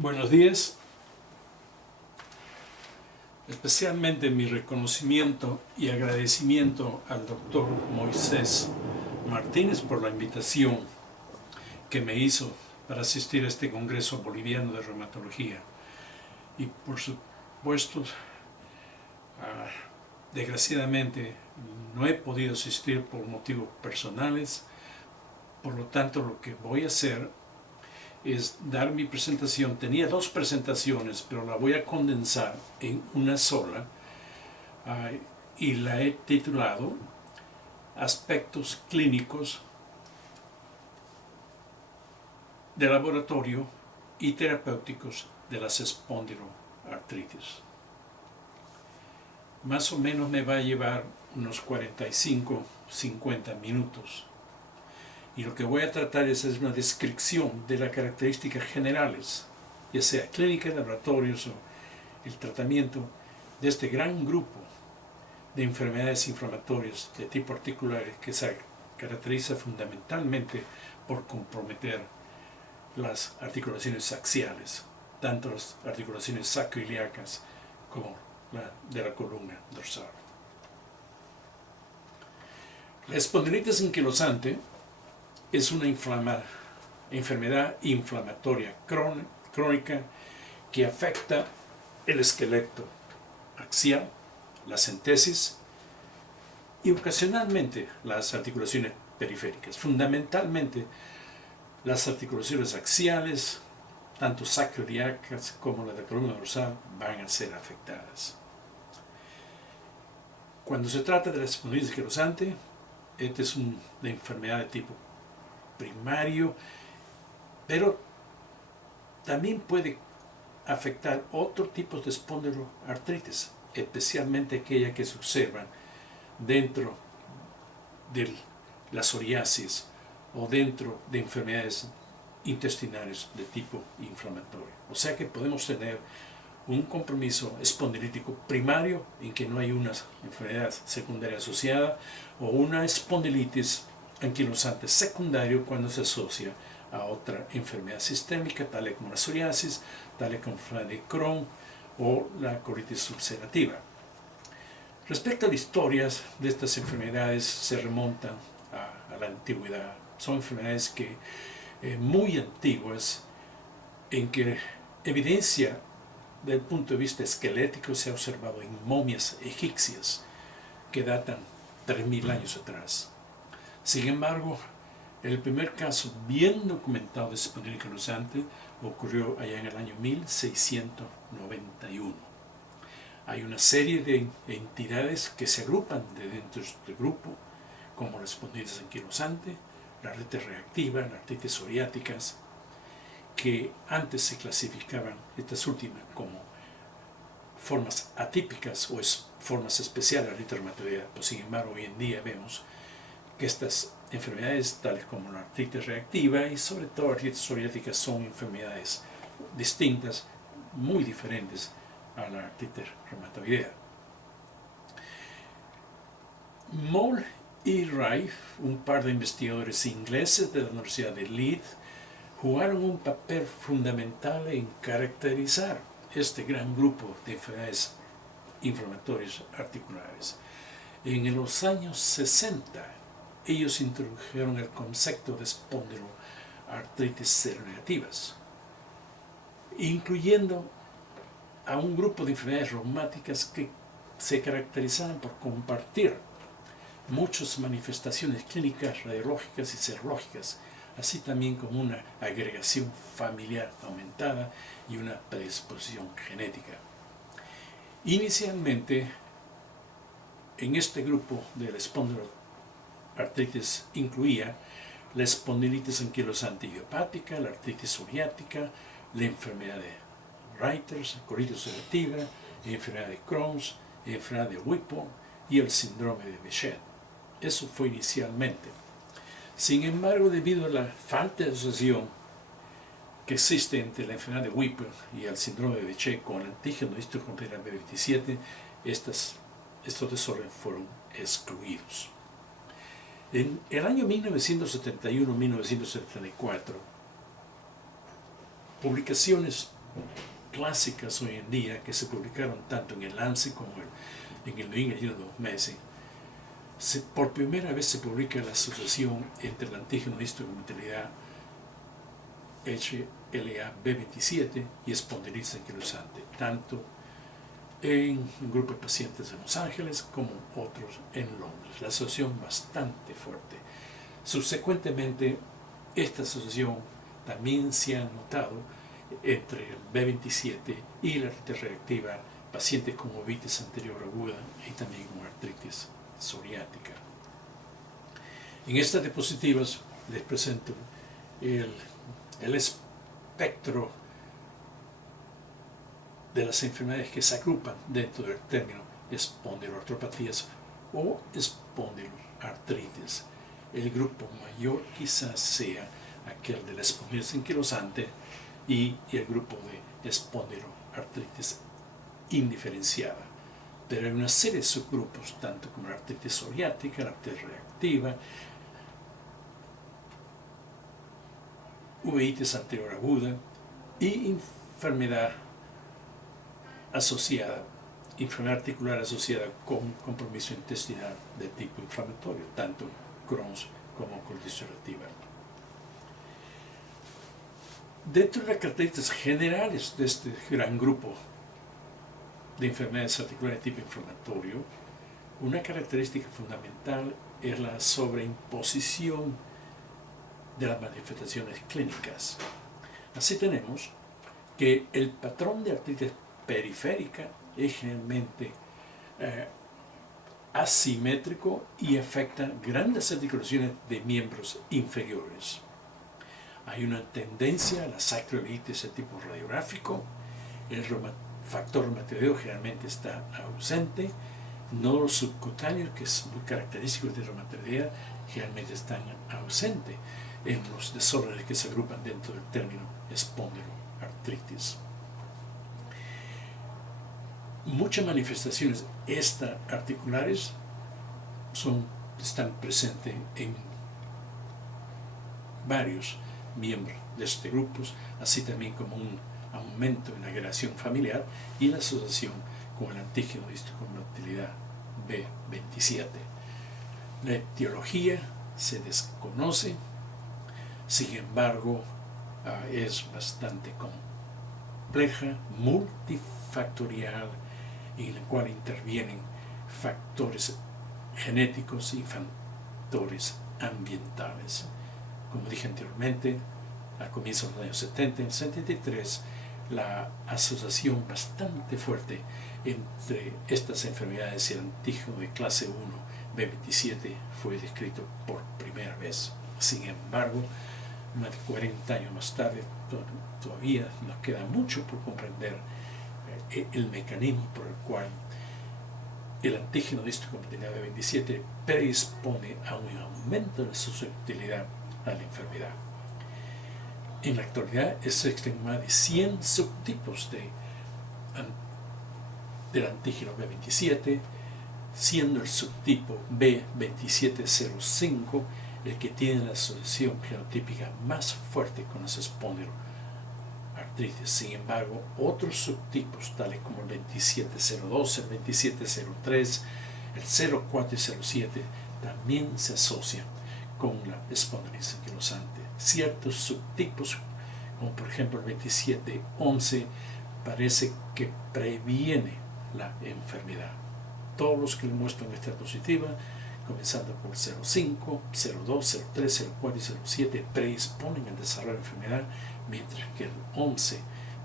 Buenos días, especialmente mi reconocimiento y agradecimiento al doctor Moisés Martínez por la invitación que me hizo para asistir a este Congreso Boliviano de Reumatología. Y por supuesto, desgraciadamente no he podido asistir por motivos personales, por lo tanto lo que voy a hacer es dar mi presentación. Tenía dos presentaciones, pero la voy a condensar en una sola y la he titulado Aspectos clínicos de laboratorio y terapéuticos de las espondiloartritis. Más o menos me va a llevar unos 45-50 minutos. Y lo que voy a tratar es una descripción de las características generales, ya sea clínica, laboratorios o el tratamiento de este gran grupo de enfermedades inflamatorias de tipo articular que se caracteriza fundamentalmente por comprometer las articulaciones axiales, tanto las articulaciones sacroiliacas como la de la columna dorsal. La espondilitis anquilosante es una enfermedad inflamatoria crónica que afecta el esqueleto axial, la centesis y ocasionalmente las articulaciones periféricas. Fundamentalmente, las articulaciones axiales, tanto sacroiliacas como la de la columna dorsal, van a ser afectadas. Cuando se trata de la espondilitis anquilosante, esta es una enfermedad de tipo primario, pero también puede afectar otros tipos de espondiloartritis, especialmente aquella que se observan dentro de la psoriasis o dentro de enfermedades intestinales de tipo inflamatorio. O sea que podemos tener un compromiso espondilítico primario en que no hay una enfermedad secundaria asociada, o una espondilitis anquilosante secundario cuando se asocia a otra enfermedad sistémica, tal como la psoriasis, tal como la de Crohn o la colitis ulcerativa. Respecto a las historias de estas enfermedades, se remontan a la antigüedad. Son enfermedades muy antiguas, en que evidencia del punto de vista esquelético se ha observado en momias egipcias que datan 3000 años atrás. Sin embargo, el primer caso bien documentado de espondilitis anquilosante ocurrió allá en el año 1691. Hay una serie de entidades que se agrupan dentro de este grupo, como la espondilitis anquilosante, la artritis reactiva, las artritis psoriáticas, que antes se clasificaban estas últimas como formas atípicas o formas especiales de artritis reumatoidea. Pues, sin embargo, hoy en día vemos que estas enfermedades, tales como la artritis reactiva y sobre todo la artritis psoriática, son enfermedades distintas, muy diferentes a la artritis reumatoidea. Moll y Rife, un par de investigadores ingleses de la Universidad de Leeds, jugaron un papel fundamental en caracterizar este gran grupo de enfermedades inflamatorias articulares. En los años 60, ellos introdujeron el concepto de espondiloartritis seronegativas, incluyendo a un grupo de enfermedades reumáticas que se caracterizaban por compartir muchas manifestaciones clínicas, radiológicas y serológicas, así también como una agregación familiar aumentada y una predisposición genética. Inicialmente, en este grupo de la espondiloartritis incluía la espondilitis anquilosante idiopática, la artritis psoriática, la enfermedad de Reuters, colitis ulcerativa, la enfermedad de Crohn, la enfermedad de Whipple y el síndrome de Behçet. Eso fue inicialmente. Sin embargo, debido a la falta de asociación que existe entre la enfermedad de Whipple y el síndrome de Behçet con el antígeno histocompletar B27, estos desórdenes fueron excluidos. En el año 1971-1974, publicaciones clásicas hoy en día que se publicaron tanto en el Lancet como en el New England Journal of Medicine, por primera vez se publica la asociación entre el antígeno histocompatibilidad HLA-B27 y espondilitis anquilosante, tanto en un grupo de pacientes en Los Ángeles como otros en Londres. La asociación bastante fuerte. Subsecuentemente, esta asociación también se ha notado entre el B27 y la artritis reactiva, pacientes con uveitis anterior aguda y también con artritis psoriática. En estas diapositivas les presento el espectro de las enfermedades que se agrupan dentro del término espondiloartropatías o espondiloartritis. El grupo mayor quizás sea aquel de la espondilitis anquilosante y el grupo de espondiloartritis indiferenciada. Pero hay una serie de subgrupos, tanto como la artritis psoriática, la artritis reactiva, uveitis anterior aguda y enfermedad articular asociada con compromiso intestinal de tipo inflamatorio, tanto Crohn's como colitis ulcerativa. Dentro de las características generales de este gran grupo de enfermedades articulares de tipo inflamatorio, una característica fundamental es la sobreimposición de las manifestaciones clínicas. Así tenemos que el patrón de artritis periférica es generalmente asimétrico y afecta grandes articulaciones de miembros inferiores. Hay una tendencia a la sacroiliitis de tipo radiográfico, el factor reumatoideo generalmente está ausente, nódulos subcutáneos, que es muy característico de reumatoidea, generalmente están ausentes en los desórdenes que se agrupan dentro del término espondiloartritis. Muchas manifestaciones extraarticulares están presentes en varios miembros de este grupo, así también como un aumento en la agregación familiar y la asociación con el antígeno de histocompatibilidad B27. La etiología se desconoce, sin embargo, es bastante compleja, multifactorial, en la cual intervienen factores genéticos y factores ambientales. Como dije anteriormente, a comienzos de los años 70, en el 73, la asociación bastante fuerte entre estas enfermedades y el antígeno de clase 1, B27, fue descrito por primera vez. Sin embargo, más de 40 años más tarde, todavía nos queda mucho por comprender el mecanismo por el cual el antígeno de histocompatibilidad B27 predispone a un aumento de la susceptibilidad a la enfermedad. En la actualidad existen más de 100 subtipos del antígeno B27, siendo el subtipo B2705 el que tiene la asociación genotípica más fuerte con las espondiloartritis. Sin embargo, otros subtipos, tales como el 2702, el 2703, el 04 y 07, también se asocian con la espondilitis anquilosante. Ciertos subtipos, como por ejemplo el 2711, parece que previene la enfermedad. Todos los que le muestran esta diapositiva, comenzando por 05, 02, 03, 04 y 07, predisponen al desarrollo de la enfermedad, mientras que el 11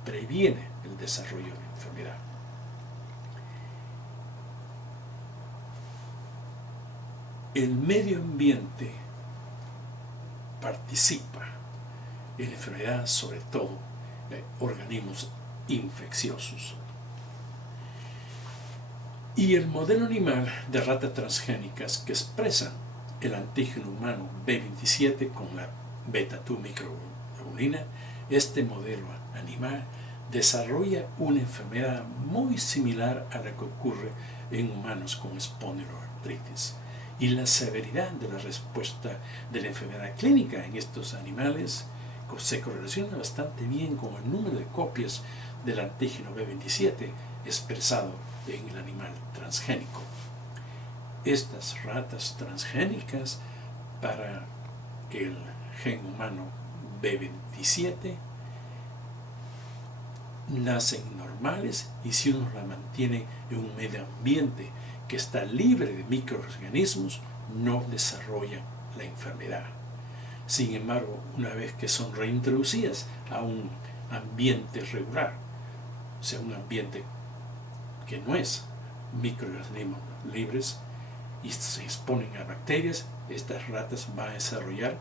previene el desarrollo de la enfermedad. El medio ambiente participa en la enfermedad, sobre todo organismos infecciosos. Y el modelo animal de ratas transgénicas que expresan el antígeno humano B27 con la beta-2 microglobulina, este modelo animal desarrolla una enfermedad muy similar a la que ocurre en humanos con espondiloartritis. Y la severidad de la respuesta de la enfermedad clínica en estos animales se correlaciona bastante bien con el número de copias del antígeno B27 expresado en el animal transgénico. Estas ratas transgénicas para el gen humano B27 nacen normales, y si uno la mantiene en un medio ambiente que está libre de microorganismos, no desarrollan la enfermedad. Sin embargo, una vez que son reintroducidas a un ambiente regular, o sea, un ambiente que no es microorganismos libres, y se exponen a bacterias, estas ratas van a desarrollar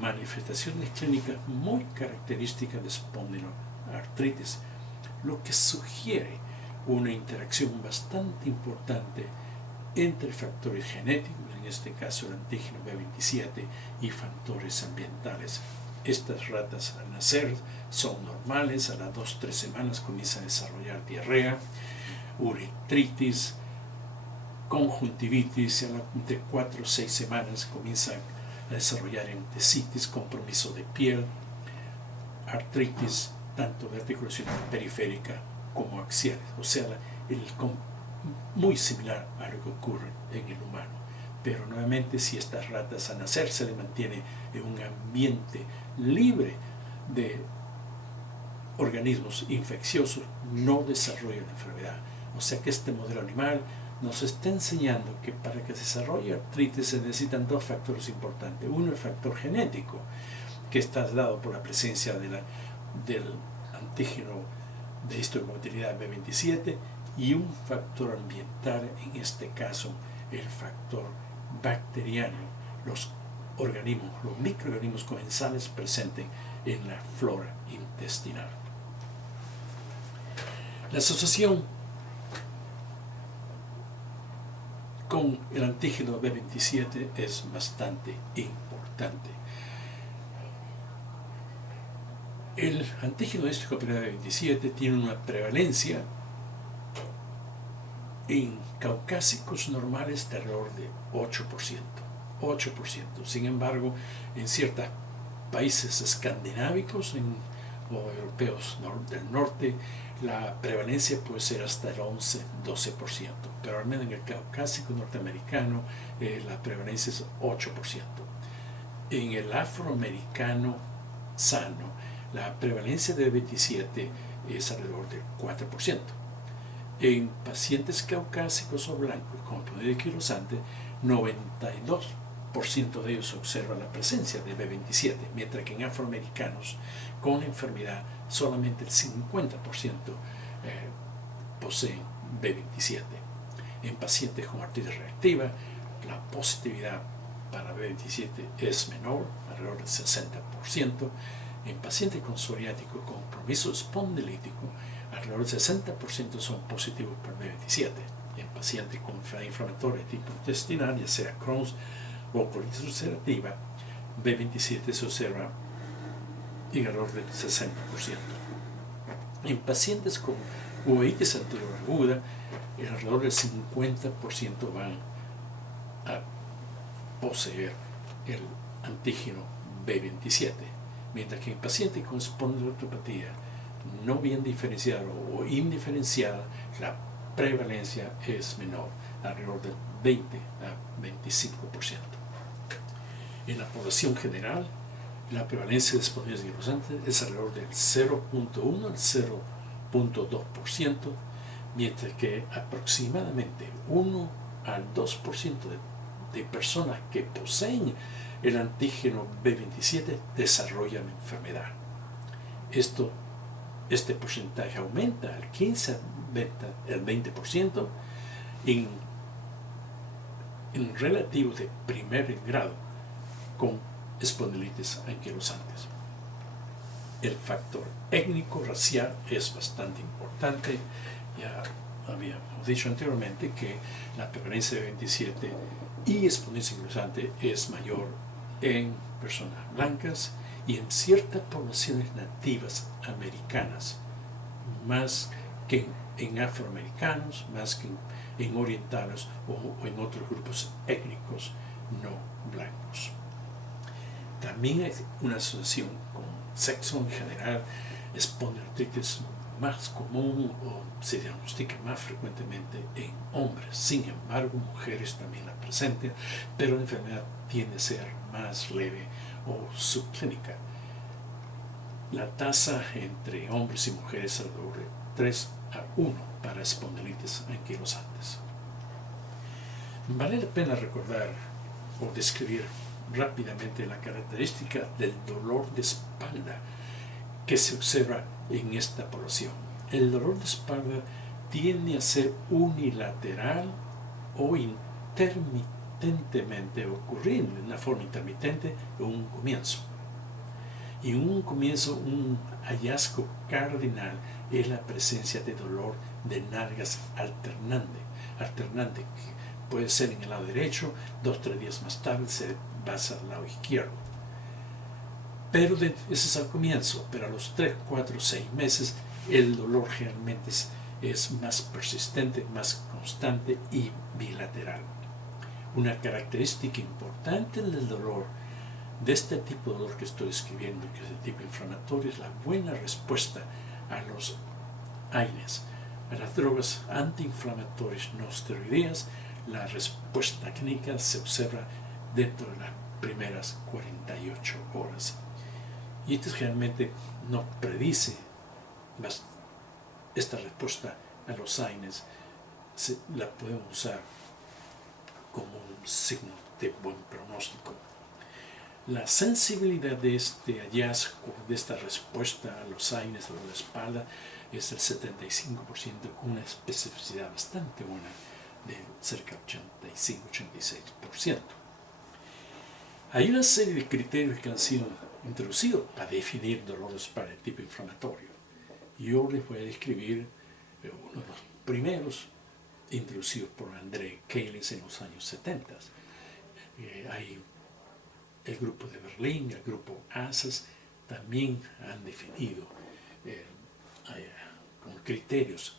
manifestaciones clínicas muy características de espondiloartritis, lo que sugiere una interacción bastante importante entre factores genéticos, en este caso el antígeno B27, y factores ambientales. Estas ratas al nacer son normales, a las 2-3 semanas comienzan a desarrollar diarrea, uretritis, conjuntivitis, de 4 o 6 semanas comienzan a desarrollar entesitis, compromiso de piel, artritis, tanto de articulación periférica como axial, o sea, muy similar a lo que ocurre en el humano. Pero nuevamente, si estas ratas al nacer se les mantiene en un ambiente libre de organismos infecciosos, no desarrollan la enfermedad. O sea que este modelo animal nos está enseñando que para que se desarrolle artritis se necesitan 2 factores importantes. Uno, el factor genético, que está dado por la presencia del antígeno de histocompatibilidad B27, y un factor ambiental, en este caso el factor bacteriano, los microorganismos comensales presentes en la flora intestinal. La asociación con el antígeno B27 es bastante importante. El antígeno de histocompatibilidad B27 tiene una prevalencia en caucásicos normales de alrededor de 8%. Sin embargo, en ciertos países escandinavos o europeos del norte, la prevalencia puede ser hasta el 11-12%, pero al menos en el caucásico norteamericano la prevalencia es 8%. En el afroamericano sano, la prevalencia de B27 es alrededor del 4%. En pacientes caucásicos o blancos con poliquilosantes, 92% de ellos observa la presencia de B27, mientras que en afroamericanos con la enfermedad solamente el 50% poseen B27. En pacientes con artritis reactiva, la positividad para B27 es menor, alrededor del 60%. En pacientes con psoriático con compromiso espondilítico, alrededor del 60% son positivos por B27. En pacientes con enfermedad inflamatoria tipo intestinal, ya sea Crohn's o colitis ulcerativa, B27 se observa en alrededor del 60%. En pacientes con uveitis anterior aguda, alrededor del 50% van a poseer el antígeno B27, mientras que en pacientes con espondiloartropatía no bien diferenciada o indiferenciada, la prevalencia es menor, alrededor del 20 a 25%. En la población general, la prevalencia de espondilosis anquilosante es alrededor del 0.1 al 0.2%, mientras que aproximadamente 1 al 2% de personas que poseen el antígeno B27 desarrollan enfermedad. Este porcentaje aumenta al 15 al 20% en relativos de primer grado con espondilitis anquilosantes. El factor étnico-racial es bastante importante. Ya habíamos dicho anteriormente que la prevalencia de 27 y espondilitis anquilosante es mayor en personas blancas y en ciertas poblaciones nativas americanas, más que en afroamericanos, más que en orientales o en otros grupos étnicos no blancos. También hay una asociación con sexo en general, espondilitis más común o se diagnostica más frecuentemente en hombres. Sin embargo, mujeres también la presentan, pero la enfermedad tiende a ser más leve o subclínica. La tasa entre hombres y mujeres es alrededor de 3-1 para espondilitis anquilosantes. Vale la pena recordar o describir rápidamente la característica del dolor de espalda que se observa en esta población. El dolor de espalda tiende a ser unilateral o intermitentemente, ocurrir de una forma intermitente en un comienzo. Y en un comienzo, un hallazgo cardinal es la presencia de dolor de nalgas alternante, que puede ser en el lado derecho, 2-3 días más tarde se pasa al lado izquierdo. Pero ese es al comienzo, pero a los 3, 4, 6 meses el dolor generalmente es más persistente, más constante y bilateral. Una característica importante del dolor, de este tipo de dolor que estoy describiendo, que es el tipo inflamatorio, es la buena respuesta a los AINES, a las drogas antiinflamatorias no esteroideas. La respuesta clínica se observa dentro de las primeras 48 horas. Y esto generalmente no predice esta respuesta a los AINES, la podemos usar como un signo de buen pronóstico. La sensibilidad de este hallazgo, de esta respuesta a los AINES de la espalda, es el 75%, con una especificidad bastante buena de cerca de 85-86%. Hay una serie de criterios que han sido introducidos para definir dolor de espalda de tipo inflamatorio. Yo les voy a describir uno de los primeros introducidos por André Kehles en los años 70. Hay el grupo de Berlín, el grupo ASAS, también han definido con criterios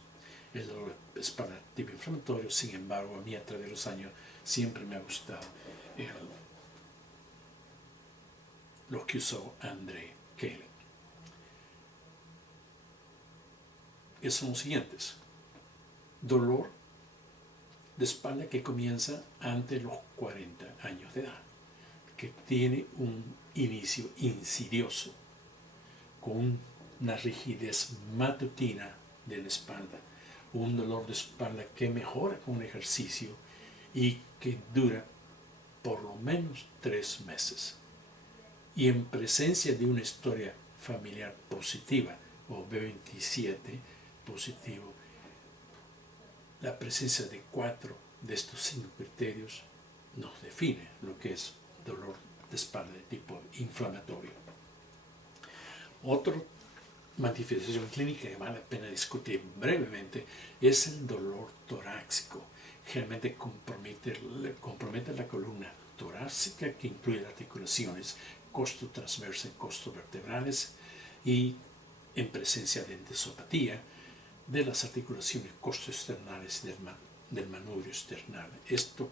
el dolor de espalda de tipo inflamatorio. Sin embargo, a mí a través de los años siempre me ha gustado los que usó André Kehles. Esos son los siguientes: dolor de espalda que comienza antes de los 40 años de edad, que tiene un inicio insidioso, con una rigidez matutina de la espalda, un dolor de espalda que mejora con el ejercicio y que dura por lo menos 3 meses. Y en presencia de una historia familiar positiva o B27 positivo, la presencia de 4 de estos 5 criterios nos define lo que es dolor de espalda de tipo inflamatorio. Otra manifestación clínica que vale la pena discutir brevemente es el dolor torácico. Generalmente compromete la columna torácica, que incluye articulaciones costotransversa y costovertebrales, y en presencia de endosopatía de las articulaciones costoesternales y del manubrio esternal. Esto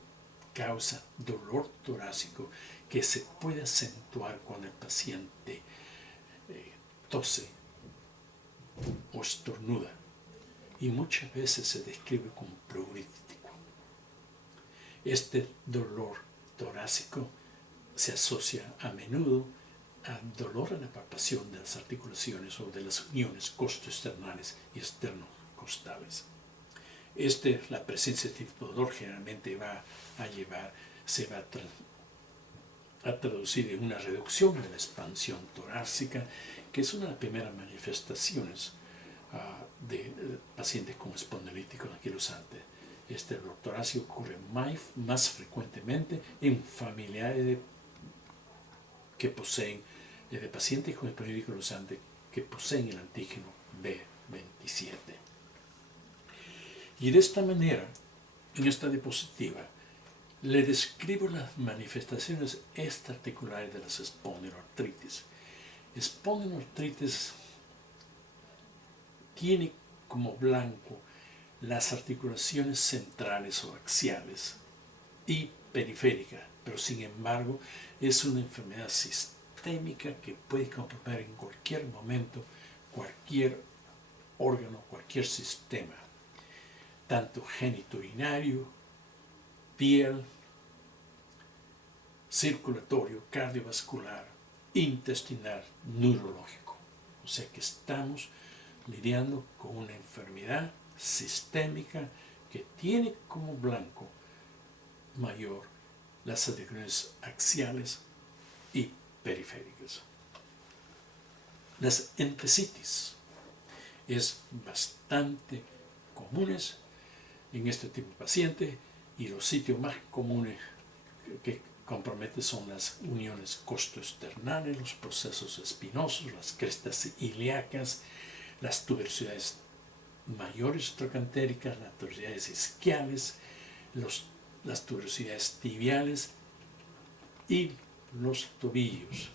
causa dolor torácico que se puede acentuar cuando el paciente tose o estornuda, y muchas veces se describe como pleurítico. Este dolor torácico se asocia a menudo a dolor en la palpación de las articulaciones o de las uniones costoesternales y esternocostales. La presencia de este tipo de dolor generalmente se va a traducir en una reducción de la expansión torácica, que es una de las primeras manifestaciones de pacientes con espondilitis anquilosante. Este dolor torácico ocurre más frecuentemente en familiares que poseen, de pacientes con espondilitis anquilosante que poseen el antígeno B27. Y de esta manera, en esta diapositiva, le describo las manifestaciones extraarticulares de las espondiloartritis. Espondiloartritis tiene como blanco las articulaciones centrales o axiales y periféricas, pero sin embargo es una enfermedad sistémica sistémica que puede comprometer en cualquier momento cualquier órgano, cualquier sistema, tanto genitourinario, piel, circulatorio, cardiovascular, intestinal, neurológico. O sea que estamos lidiando con una enfermedad sistémica que tiene como blanco mayor las articulaciones axiales y periféricas. Las entesitis es bastante comunes en este tipo de paciente y los sitios más comunes que comprometen son las uniones costoesternales, los procesos espinosos, las crestas ilíacas, las tuberosidades mayores trocantéricas, las tuberosidades isquiales, las tuberosidades tibiales y los tobillos,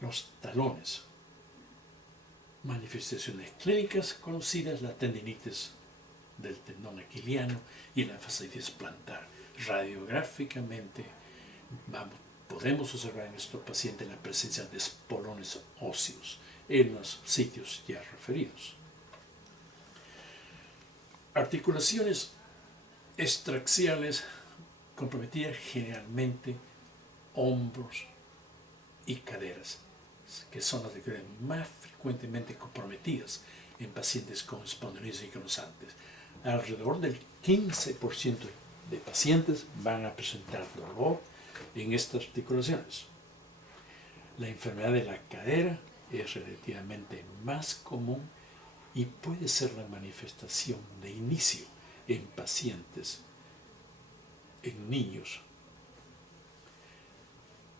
los talones. Manifestaciones clínicas conocidas, la tendinitis del tendón aquiliano y la fasciitis plantar. Radiográficamente podemos observar en nuestro paciente la presencia de espolones óseos en los sitios ya referidos. Articulaciones extraxiales comprometidas, generalmente hombros y caderas, que son las articulaciones más frecuentemente comprometidas en pacientes con espondilitis anquilosantes. Alrededor del 15% de pacientes van a presentar dolor en estas articulaciones. La enfermedad de la cadera es relativamente más común y puede ser la manifestación de inicio en pacientes, en niños,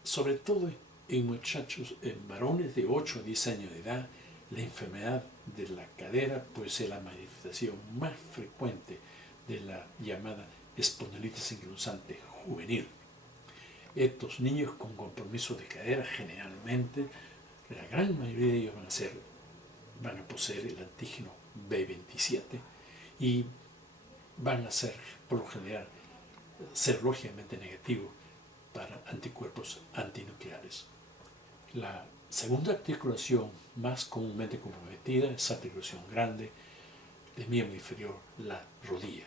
sobre todo en muchachos, en varones de 8 a 10 años de edad. La enfermedad de la cadera puede ser la manifestación más frecuente de la llamada espondilitis anquilosante juvenil. Estos niños con compromiso de cadera, generalmente, la gran mayoría de ellos van a poseer el antígeno B27 y van a ser, por lo general, serológicamente negativos para anticuerpos antinucleares. La segunda articulación más comúnmente comprometida es la articulación grande de miembro inferior, la rodilla.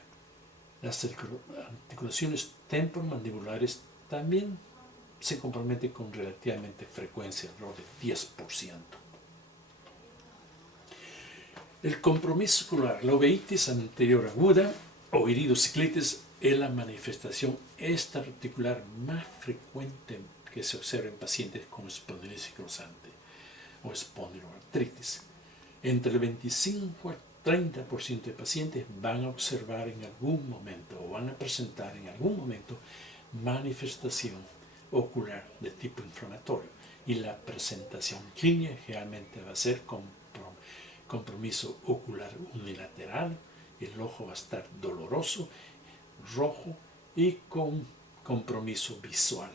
Las articulaciones temporomandibulares también se comprometen con relativamente frecuencia, alrededor del 10%. El compromiso ocular, la uveitis anterior aguda o iridociclitis es la manifestación extraarticular más frecuente que se observa en pacientes con espondilitis anquilosante o espondiloartritis. Entre el 25 al 30% de pacientes van a observar en algún momento o van a presentar en algún momento manifestación ocular de tipo inflamatorio, y la presentación clínica generalmente va a ser con compromiso ocular unilateral, el ojo va a estar doloroso, rojo y con compromiso visual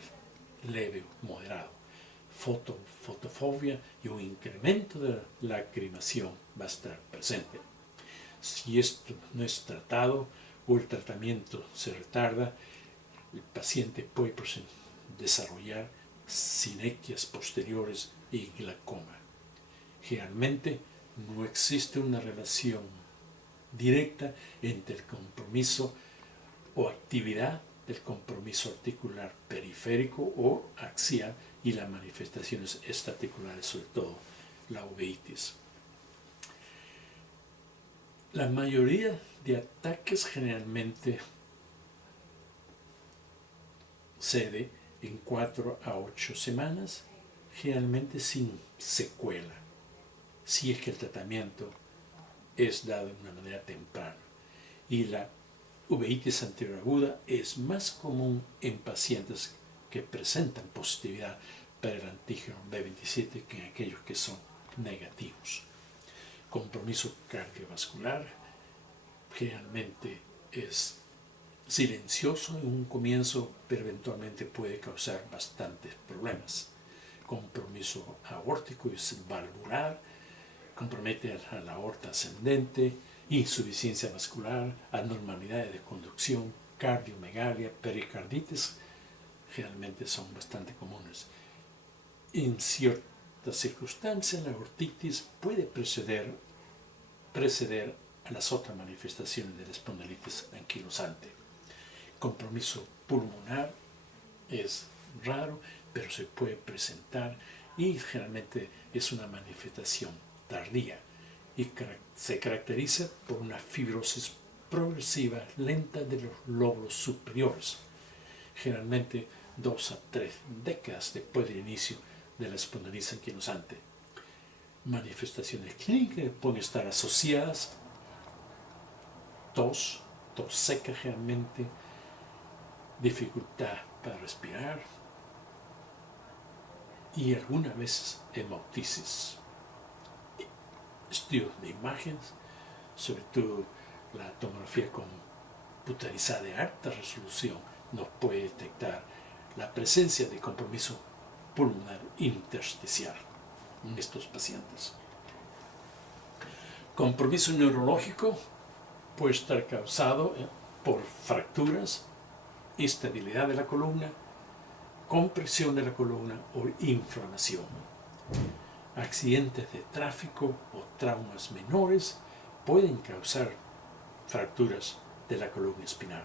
leve o moderado, fotofobia y un incremento de la lacrimación va a estar presente. Si esto no es tratado o el tratamiento se retarda, el paciente puede desarrollar sinequias posteriores y glaucoma. Generalmente no existe una relación directa entre el compromiso o actividad del compromiso articular periférico o axial y las manifestaciones extraarticulares, sobre todo la uveitis. La mayoría de ataques generalmente cede en 4 a 8 semanas, generalmente sin secuela, si es que el tratamiento es dado de una manera temprana. Y la uveitis anterior aguda es más común en pacientes que presentan positividad para el antígeno B27 que en aquellos que son negativos. Compromiso cardiovascular generalmente es silencioso en un comienzo, pero eventualmente puede causar bastantes problemas. Compromiso aórtico es valvular, compromete a la aorta ascendente, insuficiencia vascular, anormalidades de conducción, cardiomegalia, pericarditis, generalmente son bastante comunes. En ciertas circunstancias, la ortitis puede preceder a las otras manifestaciones de la espondilitis anquilosante. Compromiso pulmonar es raro, pero se puede presentar y generalmente es una manifestación tardía y se caracteriza por una fibrosis progresiva lenta de los lóbulos superiores, generalmente 2 a 3 décadas después del inicio de la espondilitis anquilosante. Manifestaciones clínicas pueden estar asociadas tos seca generalmente, dificultad para respirar y algunas veces hemoptisis. Estudios de imágenes, sobre todo la tomografía computarizada de alta resolución, nos puede detectar la presencia de compromiso pulmonar intersticial en estos pacientes. Compromiso neurológico puede estar causado por fracturas, instabilidad de la columna, compresión de la columna o inflamación. Accidentes de tráfico o traumas menores pueden causar fracturas de la columna espinal.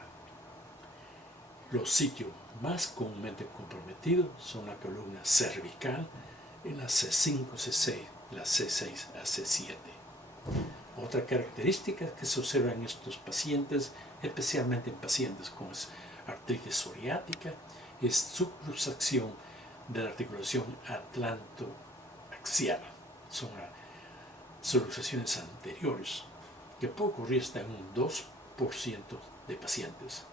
Los sitios más comúnmente comprometidos son la columna cervical en la C5, C6, la C6 a C7. Otra característica que se observa en estos pacientes, especialmente en pacientes con artritis psoriática, es subluxación de la articulación atlantoaxial. Son subluxaciones anteriores que puede ocurrir hasta en un 2% de pacientes.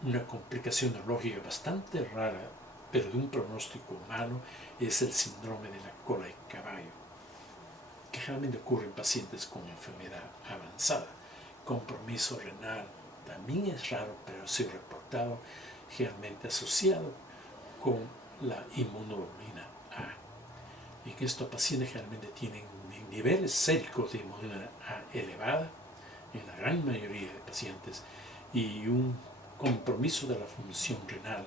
Una complicación neurológica bastante rara, pero de un pronóstico malo, es el síndrome de la cola de caballo, que generalmente ocurre en pacientes con enfermedad avanzada. Compromiso renal también es raro, pero ha sido reportado generalmente asociado con la inmunoglobulina A. Y que estos pacientes generalmente tienen niveles séricos de inmunoglobulina A elevada en la gran mayoría de pacientes y un compromiso de la función renal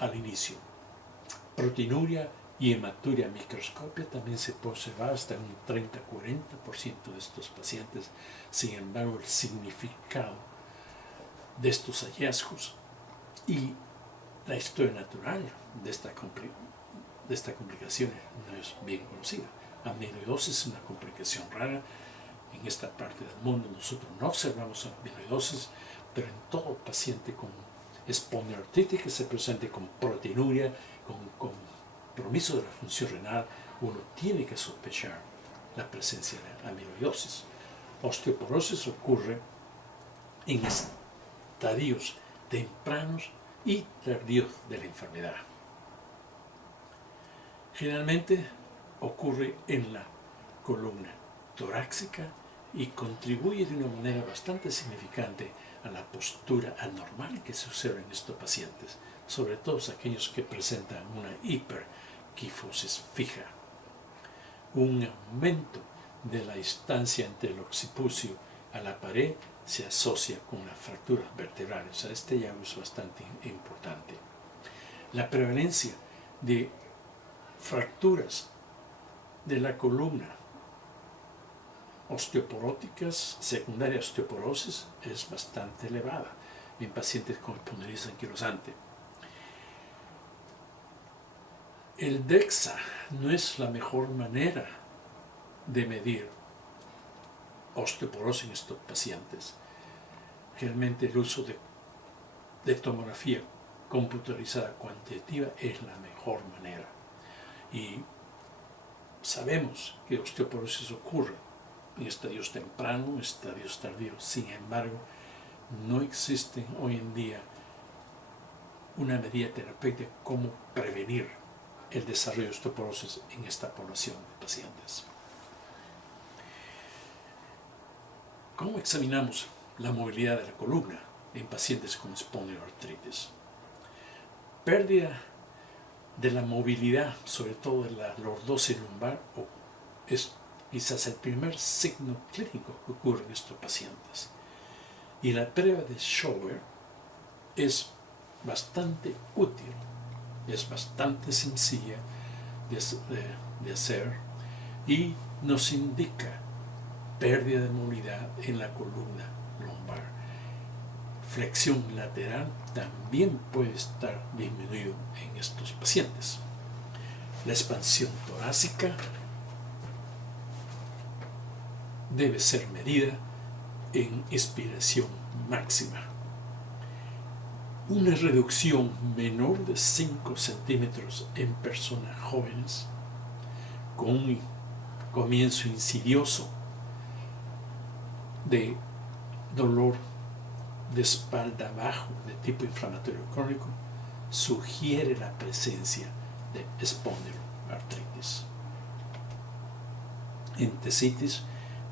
al inicio. Proteinuria y hematuria a microscopio también se puede observar hasta un 30-40% de estos pacientes. Sin embargo, el significado de estos hallazgos y la historia natural de esta complicación no es bien conocida. Amiloidosis es una complicación rara. En esta parte del mundo nosotros no observamos amiloidosis, pero en todo paciente con espondiloartritis que se presente con proteinuria, con compromiso de la función renal, uno tiene que sospechar la presencia de amiloidosis. Osteoporosis ocurre en estadios tempranos y tardíos de la enfermedad. Generalmente ocurre en la columna torácica y contribuye de una manera bastante significante a la postura anormal que se observa en estos pacientes, sobre todo aquellos que presentan una hiperquifosis fija. Un aumento de la distancia entre el occipucio a la pared se asocia con las fracturas vertebrales. O sea, este ya es bastante importante. La prevalencia de fracturas de la columna osteoporóticas, secundaria osteoporosis, es bastante elevada en pacientes con espondilitis anquilosante. El DEXA no es la mejor manera de medir osteoporosis en estos pacientes. Generalmente el uso de tomografía computarizada cuantitativa es la mejor manera. Y sabemos que osteoporosis ocurre en estadios tempranos, estadios tardíos. Sin embargo, no existe hoy en día una medida terapéutica como prevenir el desarrollo de osteoporosis en esta población de pacientes. ¿Cómo examinamos la movilidad de la columna en pacientes con espondiloartritis? Pérdida de la movilidad, sobre todo de la lordosis lumbar, es quizás el primer signo clínico que ocurre en estos pacientes. Y la prueba de Schauer es bastante útil es bastante sencilla de hacer y nos indica pérdida de movilidad en la columna lumbar. Flexión lateral también puede estar disminuido en estos pacientes. La expansión torácica debe ser medida en expiración máxima. Una reducción menor de 5 centímetros en personas jóvenes con un comienzo insidioso de dolor de espalda bajo de tipo inflamatorio crónico sugiere la presencia de espondiloartritis. Entesitis,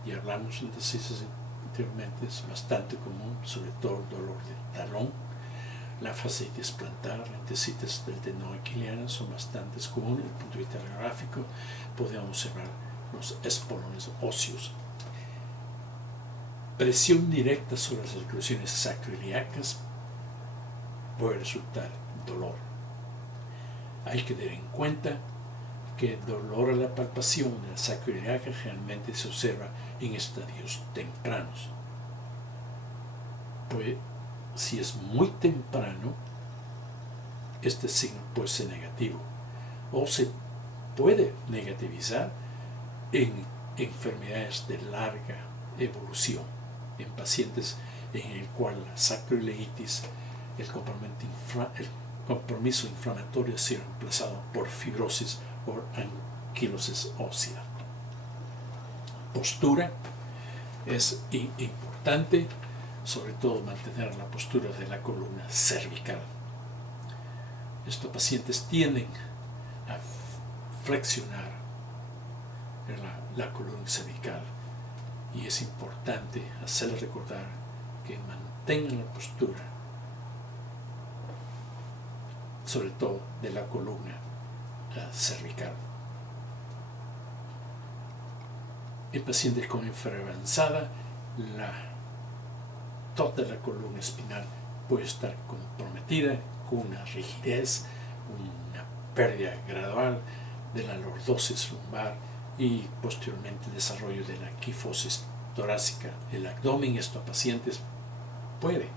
ya hablamos de entesitis anteriormente, es bastante común, sobre todo el dolor de talón. La fascitis plantar, la entesitis del tendón aquiliano son bastante comunes. Desde el punto de vista radiográfico podemos observar los espolones óseos. Presión directa sobre las articulaciones sacroiliacas puede resultar dolor. Hay que tener en cuenta que el dolor a la palpación de la sacroiliaca generalmente se observa en estadios tempranos. Pues si es muy temprano, este signo puede ser negativo o se puede negativizar en enfermedades de larga evolución, en pacientes en el cual la sacroileitis, el compromiso inflamatorio ha sido reemplazado por fibrosis o anquilosis ósea. Postura es importante, sobre todo mantener la postura de la columna cervical. Estos pacientes tienden a flexionar la columna cervical y es importante hacerles recordar que mantengan la postura, sobre todo de la columna cervical. En pacientes con enfermedad avanzada, toda la columna espinal puede estar comprometida con una rigidez, una pérdida gradual de la lordosis lumbar y posteriormente el desarrollo de la quifosis torácica. El abdomen, estos pacientes puede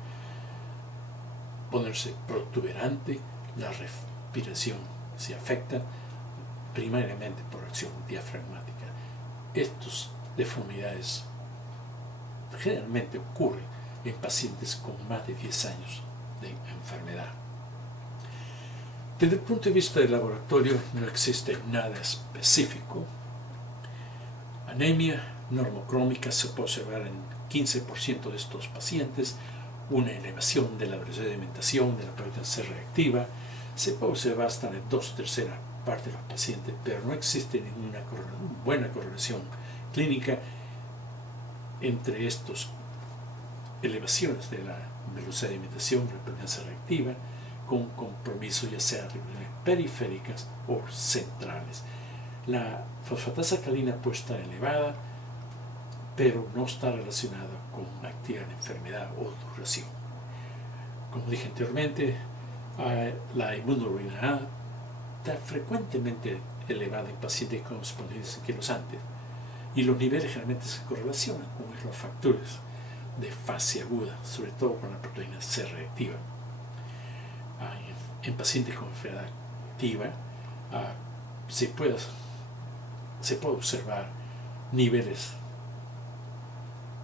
ponerse protuberante, la respiración se afecta primariamente por acción diafragmática. Estas deformidades generalmente ocurren en pacientes con más de 10 años de enfermedad. Desde el punto de vista del laboratorio no existe nada específico. Anemia normocrómica se puede observar en 15% de estos pacientes, una elevación de la velocidad de alimentación de la proteína C reactiva, se puede observar hasta en 2/3 parte de los pacientes, pero no existe ninguna buena correlación clínica entre estas elevaciones de la velocidad de alimentación de la proteína C reactiva con compromiso ya sea periféricas o centrales. La fosfatasa alcalina puede estar elevada, pero no está relacionada con actividad de enfermedad o duración. Como dije anteriormente, la inmunoglobulina A está frecuentemente elevada en pacientes con espondilitis anquilosantes y los niveles generalmente se correlacionan con los factores de fase aguda, sobre todo con la proteína C reactiva. En pacientes con enfermedad activa se puede observar niveles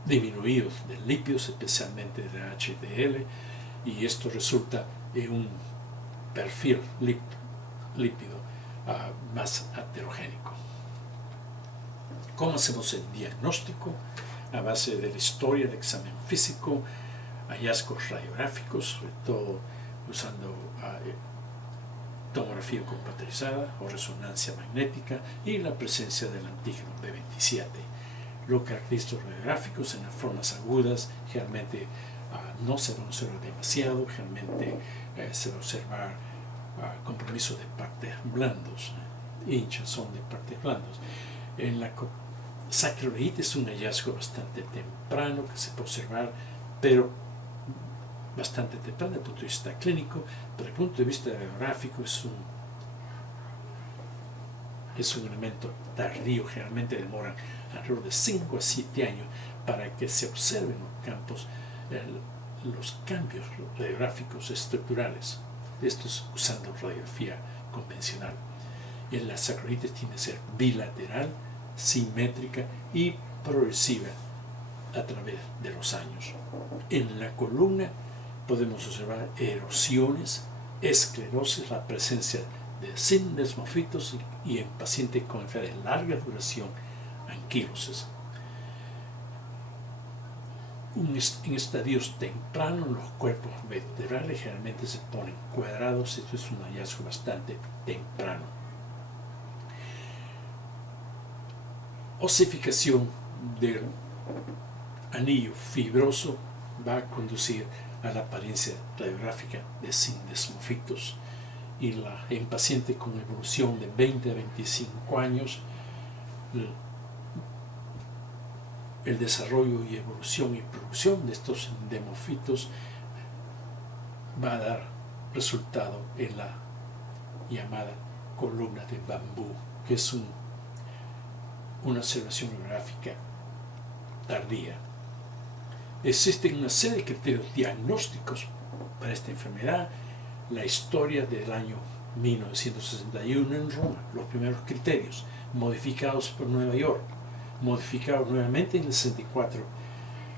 disminuidos de lípidos, especialmente de HDL, y esto resulta en un perfil lípido más heterogéneo. ¿Cómo hacemos el diagnóstico? A base de la historia, del examen físico, hallazgos radiográficos, sobre todo usando tomografía computarizada o resonancia magnética y la presencia del antígeno B27. Los característicos radiográficos en las formas agudas generalmente no se van a observar demasiado, generalmente se va a observar compromiso de partes blandos, hinchazón de partes blandos. En la sacroileitis es un hallazgo bastante temprano que se puede observar, pero bastante temprana desde el punto de vista clínico, pero desde el punto de vista radiográfico es un elemento tardío. Generalmente demoran alrededor de 5 a 7 años para que se observen los cambios radiográficos estructurales. Esto es usando radiografía convencional. Y la sacroiliitis tiene que ser bilateral, simétrica y progresiva a través de los años. En la columna podemos observar erosiones, esclerosis, la presencia de sindesmofitos y en pacientes con enfermedad de larga duración, anquilosis. En estadios tempranos, los cuerpos vertebrales generalmente se ponen cuadrados. Esto es un hallazgo bastante temprano. Osificación del anillo fibroso va a conducir a la apariencia radiográfica de sindesmofitos. Y en pacientes con evolución de 20 a 25 años, el desarrollo y evolución y producción de estos sindesmofitos va a dar resultado en la llamada columna de bambú, que es una observación radiográfica tardía. Existen una serie de criterios diagnósticos para esta enfermedad. La historia del año 1961 en Roma, los primeros criterios, modificados por Nueva York, modificados nuevamente en el 64,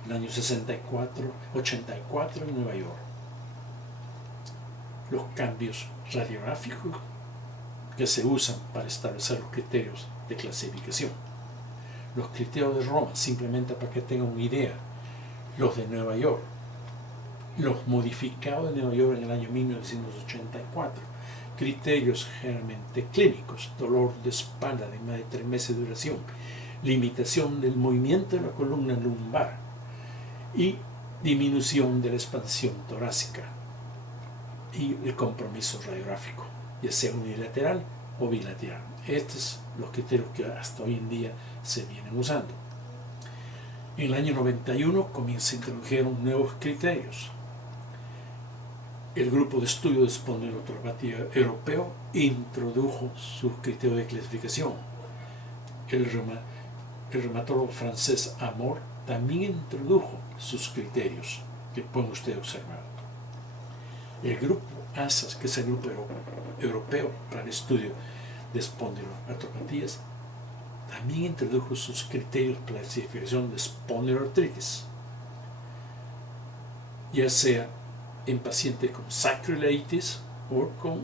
el año 64, 84 en Nueva York. Los cambios radiográficos que se usan para establecer los criterios de clasificación. Los criterios de Roma, simplemente para que tengan una idea. Los de Nueva York, los modificados de Nueva York en el año 1984, criterios generalmente clínicos, dolor de espalda de más de 3 meses de duración, limitación del movimiento de la columna lumbar y disminución de la expansión torácica y el compromiso radiográfico, ya sea unilateral o bilateral. Estos son los criterios que hasta hoy en día se vienen usando. En el año 91 se introdujeron nuevos criterios. El grupo de estudio de espondilopatía europeo introdujo sus criterios de clasificación. El reumatólogo francés Amor también introdujo sus criterios, que pueden ustedes observar. El grupo ASAS, que es el grupo europeo para el estudio de espondiloartropatías, también introdujo sus criterios para la clasificación de espondiloartritis, ya sea en pacientes con sacroiliitis o con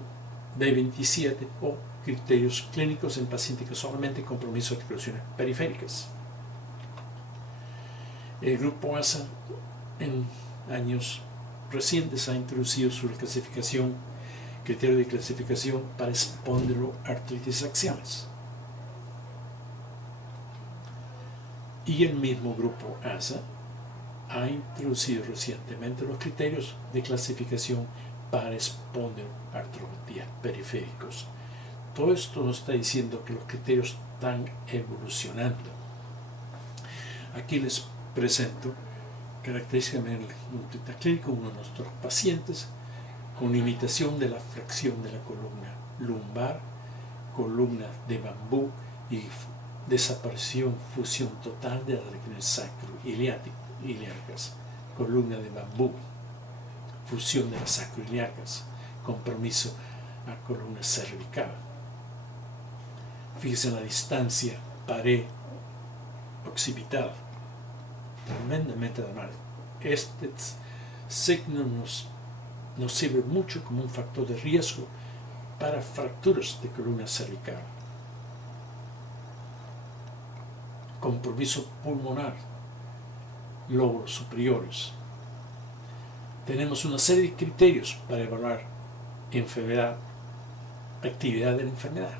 B27 o criterios clínicos en pacientes que solamente compromiso de articulaciones periféricas. El grupo ASA en años recientes ha introducido su clasificación, criterio de clasificación para espondiloartritis axiales. Y el mismo grupo ASA ha introducido recientemente los criterios de clasificación para espondiloartropatías periféricos. Todo esto nos está diciendo que los criterios están evolucionando. Aquí les presento característicamente el clínico de uno de nuestros pacientes con limitación de la fracción de la columna lumbar, columna de bambú y desaparición, fusión total de las regiones sacroiliacas, columna de bambú, fusión de las sacroiliacas, compromiso a columna cervical. Fíjense en la distancia pared occipital, tremendamente normal. Este signo nos sirve mucho como un factor de riesgo para fracturas de columna cervical. Compromiso pulmonar, lóbulos superiores. Tenemos una serie de criterios para evaluar enfermedad, actividad de la enfermedad.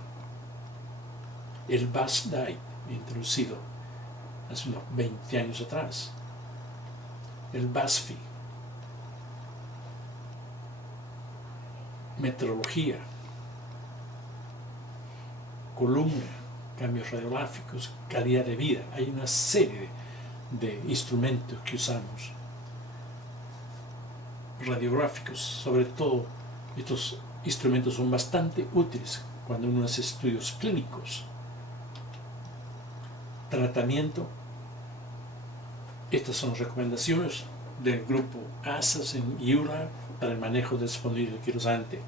El BAS-DAI, introducido hace unos 20 años atrás. El BASFI. Metrología. Columna, cambios radiográficos, calidad de vida. Hay una serie de instrumentos que usamos radiográficos, sobre todo estos instrumentos son bastante útiles cuando uno hace estudios clínicos. Tratamiento. Estas son recomendaciones del grupo ASAS en IURA para el manejo del espondilocirosante.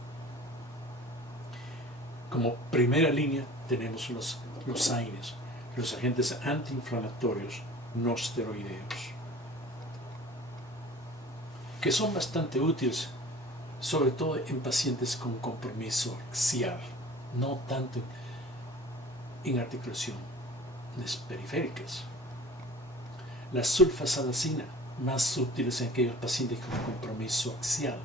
Como primera línea tenemos los AINES, los agentes antiinflamatorios no esteroideos, que son bastante útiles, sobre todo en pacientes con compromiso axial, no tanto en articulaciones periféricas. La sulfasalazina, más útiles en aquellos pacientes con compromiso axial.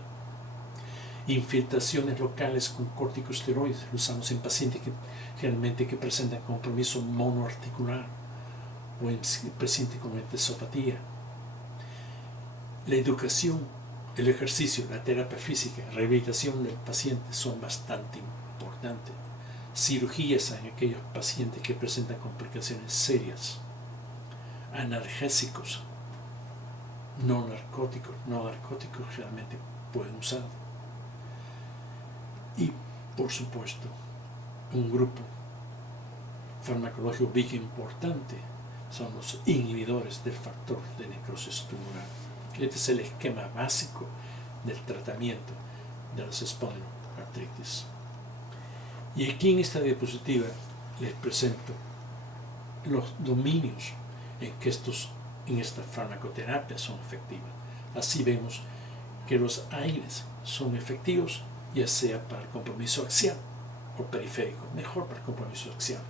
Infiltraciones locales con corticosteroides, lo usamos en pacientes que generalmente presentan compromiso monoarticular o en pacientes con entesopatía. La educación, el ejercicio, la terapia física, rehabilitación del paciente son bastante importantes. Cirugías en aquellos pacientes que presentan complicaciones serias. Analgésicos, no narcóticos realmente pueden usar. Y, por supuesto, un grupo farmacológico bien importante son los inhibidores del factor de necrosis tumoral. Este es el esquema básico del tratamiento de las espondiloartritis. Y aquí en esta diapositiva les presento los dominios en que en esta farmacoterapia son efectivas. Así vemos que los AINES son efectivos, ya sea para el compromiso axial o periférico, mejor para el compromiso axial.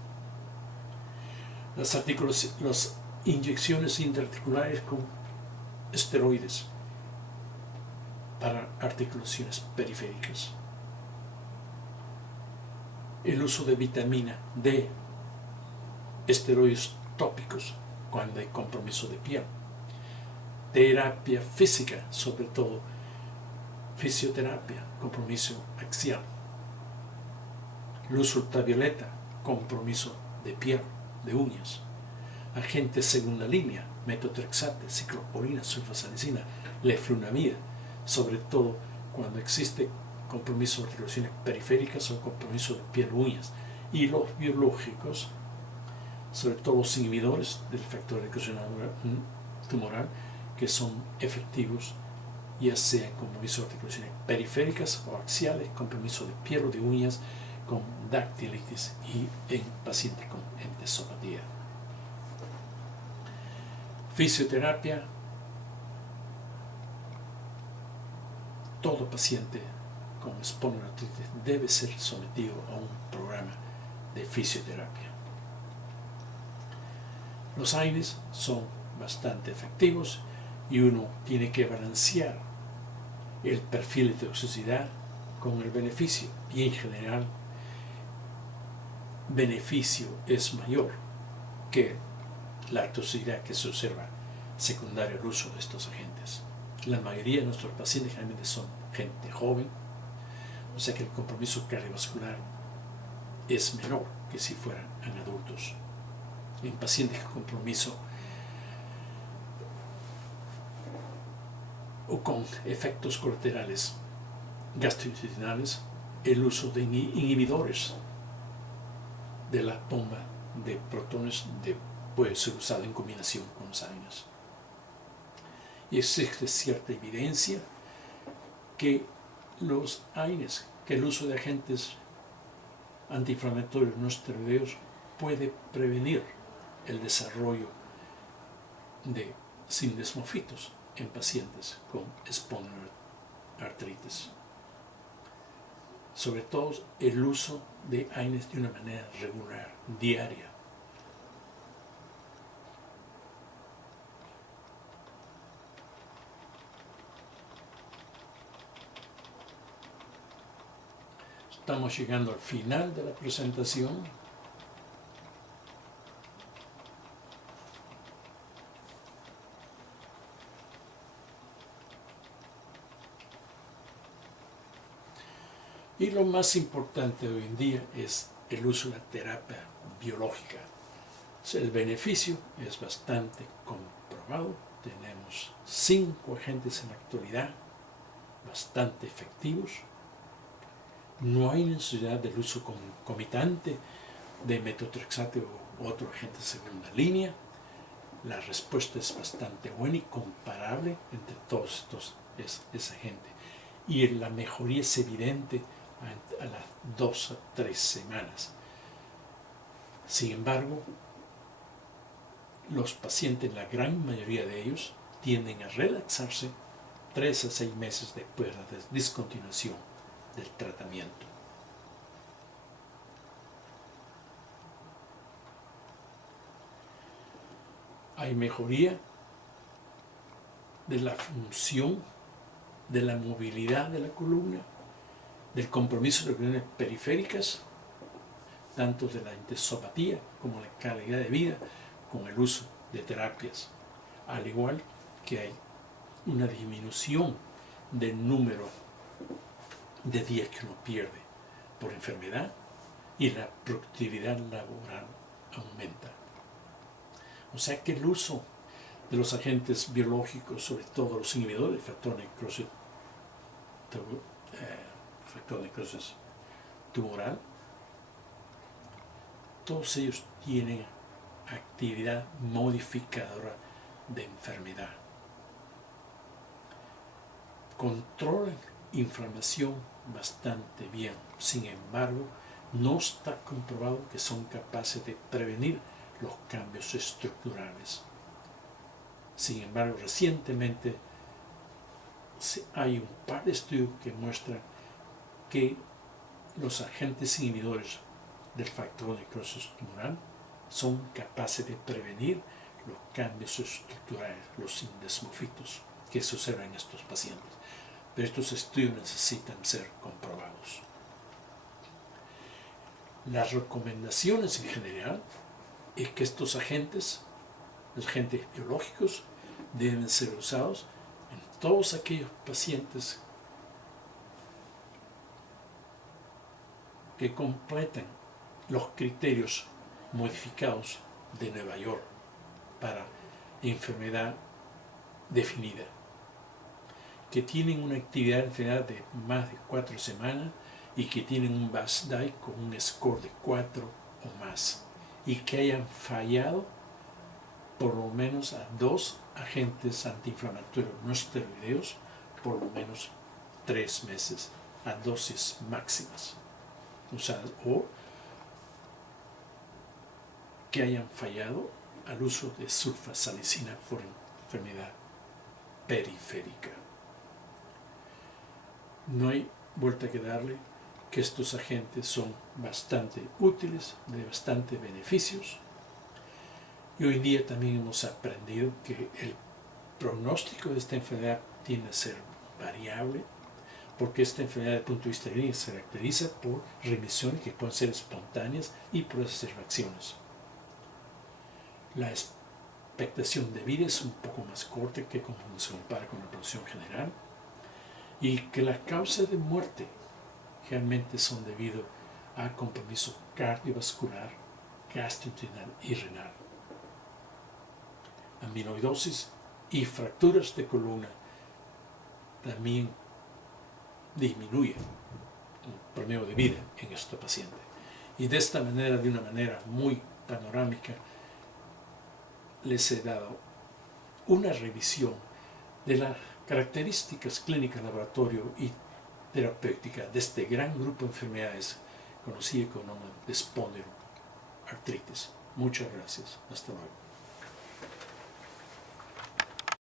Las inyecciones intraarticulares con esteroides para articulaciones periféricas. El uso de vitamina D, esteroides tópicos cuando hay compromiso de piel. Terapia física, sobre todo fisioterapia, compromiso axial. Luz ultravioleta, compromiso de piel, de uñas. Agentes segunda línea, metotrexate, ciclosporina, sulfasalicina, leflunomida, sobre todo cuando existe compromiso de articulaciones periféricas o compromiso de piel, uñas. Y los biológicos, sobre todo los inhibidores del factor de necrosis tumoral, que son efectivos ya sea en compromiso de articulaciones periféricas o axiales, compromiso de piel o de uñas, con dactilitis y en pacientes con entesopatía. Fisioterapia. Todo paciente con espondiloartritis debe ser sometido a un programa de fisioterapia. Los AINES son bastante efectivos y uno tiene que balancear el perfil de toxicidad con el beneficio, y en general beneficio es mayor que la toxicidad que se observa secundaria al uso de estos agentes. La mayoría de nuestros pacientes generalmente son gente joven, o sea que el compromiso cardiovascular es menor que si fueran en adultos. En pacientes con compromiso o con efectos colaterales gastrointestinales, el uso de inhibidores de la bomba de protones puede ser usado en combinación con los AINES. Y existe cierta evidencia que los AINES, que el uso de agentes antiinflamatorios no esteroideos puede prevenir el desarrollo de sindesmofitos en pacientes con espondiloartritis. Sobre todo el uso de AINES de una manera regular, diaria. Estamos llegando al final de la presentación. Y lo más importante hoy en día es el uso de la terapia biológica. El beneficio es bastante comprobado. Tenemos 5 agentes en la actualidad bastante efectivos. No hay necesidad del uso concomitante de metotrexato u otro agente de segunda línea. La respuesta es bastante buena y comparable entre todos esa gente. Y la mejoría es evidente a las 2 a 3 semanas. Sin embargo, los pacientes, la gran mayoría de ellos, tienden a relaxarse 3 a 6 meses después de la discontinuación del tratamiento. Hay mejoría de la función, de la movilidad de la columna, del compromiso de las regiones periféricas, tanto de la endosopatía como la calidad de vida, con el uso de terapias, al igual que hay una disminución del número de días que uno pierde por enfermedad y la productividad laboral aumenta. O sea que el uso de los agentes biológicos, sobre todo los inhibidores del factor necrosis tumoral, todos ellos tienen actividad modificadora de enfermedad. Controlan inflamación bastante bien. Sin embargo, no está comprobado que son capaces de prevenir los cambios estructurales. Sin embargo, recientemente hay un par de estudios que muestran que los agentes inhibidores del factor de necrosis tumoral son capaces de prevenir los cambios estructurales, los indesmofitos que se observan en estos pacientes. Pero estos estudios necesitan ser comprobados. Las recomendaciones en general es que estos agentes, los agentes biológicos, deben ser usados en todos aquellos pacientes que completan los criterios modificados de Nueva York para enfermedad definida, que tienen una actividad de enfermedad de más de 4 semanas y que tienen un BASDAI con un score de 4 o más, y que hayan fallado por lo menos a 2 agentes antiinflamatorios no esteroideos por lo menos 3 meses a dosis máximas, o que hayan fallado al uso de sulfasalicina por enfermedad periférica. No hay vuelta que darle que estos agentes son bastante útiles, de bastante beneficios. Y hoy en día también hemos aprendido que el pronóstico de esta enfermedad tiende a ser variable, porque esta enfermedad desde el punto de vista clínico se caracteriza por remisiones que pueden ser espontáneas y por esas reacciones. La expectación de vida es un poco más corta que cuando se compara con la población general, y que las causas de muerte generalmente son debido a compromiso cardiovascular, gastrointestinal y renal. Amiloidosis y fracturas de columna también disminuyen el promedio de vida en estos pacientes. Y de esta manera, de una manera muy panorámica, les he dado una revisión de las características clínicas, laboratorio y terapéutica de este gran grupo de enfermedades conocidas como espondiloartritis. Muchas gracias. Hasta luego.